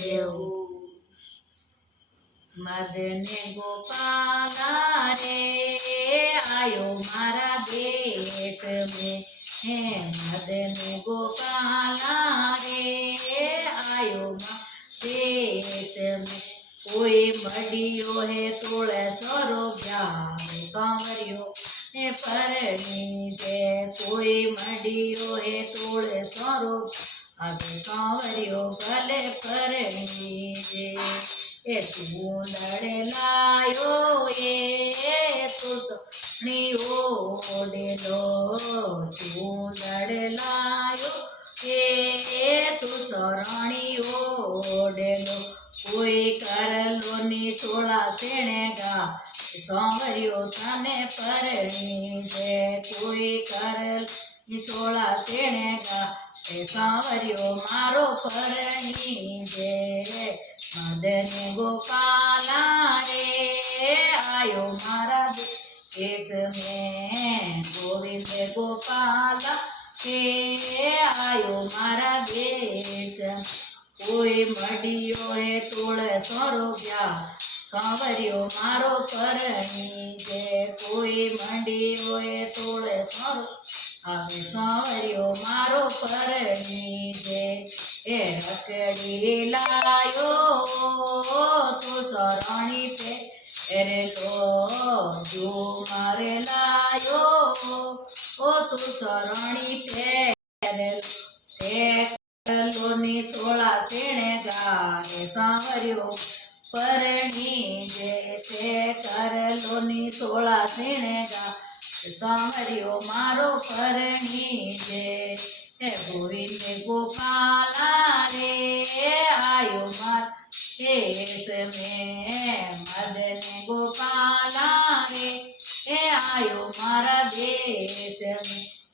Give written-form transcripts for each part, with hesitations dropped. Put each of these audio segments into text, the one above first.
જેવું મદન ગોપાલા રે આયો મારા દેશ મેં હે મદન ગોપાલા રે આયો દેશ મેં કોઈ મડિયો હે તોળે સરો જાવે કાંવરિયો હે પરણી દે કોઈ મડિયો હે તોળે સરો આવે કાંવરિયો ભલે પરણી દે એ તું લડે લાયો એ તું ની ઓડેલો તું લડે લાયો એ તું શરણી ઓડેલો કોઈ કરલો ની થોડા સેણે ગા કાંવરિયો તને પરણી દે કોઈ કરલ ની થોડા સેણે ગા કાંવરિયો મારો પરણી દે મદન ગોપાલા રે આયો મારા દેશ મેં ગોવિંદ ગોપાલા હે આયો મારા દેશ કોઈ મડિયો હે તોળ સોરો ગયા કાંવરિયો મારો પરણી દે કોઈ મડિયો હે તોળ સોરો આવે કાંવરિયો મારો પરણી દે એ રકડી લાયો તું શરણી પહેરેલો જો મારે લાયો ઓ તું શરણી પહેરેલો તે કરલોની સોળા સેણે ગારે કાંવરિયો પરણી દે તે કરલોની સોળા સેણે ગા કાંવરિયો મારો પરણી દે હે ગોવિંદ ગોપાલા રે આયો માર દેશ મેં મદન ગોપાલા રે એ આયો મારા દેશ મેં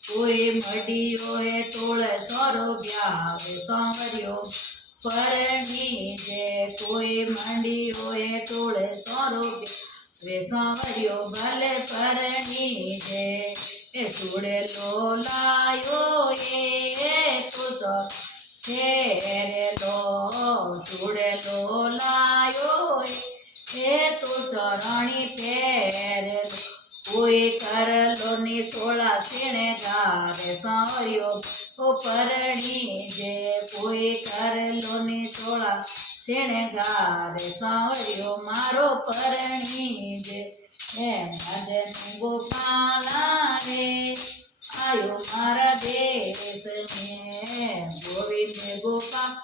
કોઈ મડિયો હે તોળ સોરો વ્યાવે કાંવરિયો પરણી દે કોઈ મંડિયો હે તોળ સોરો વે કાંવરિયો ભલે પરણી દે એ તોડેલો લાયો એ તું તો ફેરેલો તોડેલો લાયો એ તું ચરણી ફેરેલો કોઈ કરલો ની સોળા સેણે ગારે કાંવરિયો ઓ પરણી દે કોઈ કરલો ની સોળા સેણે ગારે કાંવરિયો મારો પરણી દે હે મદન ગોપાલા રે આયો મારા દેશ મેં ગોવિંદ ગોપાલ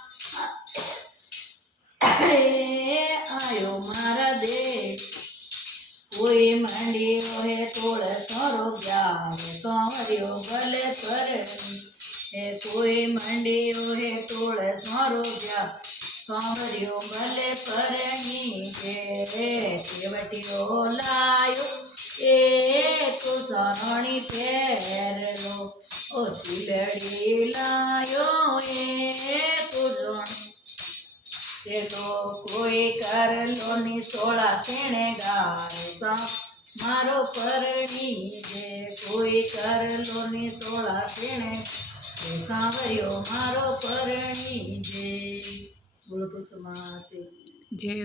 આયો મારા દેશ કોઈ મંડિયો હે તોળ સોરો ગયા કાંવરિયો ભલે પરણી હે કોઈ મંડિયો હે તોળ સોરો ગયા કાંવરિયો ભલે પરણી દે કેવટીઓ લાયો એ તું શરણી પહેરેલો ઓ ચીલડી લાયો એ તું જણી તે તો કોઈ કરલો ની સોળા સેણે ગાય મારો પરણી દે કોઈ કરલો ની સોળા સેણે કાંવરિયો મારો પરણી દે બોલો કુસુમા જય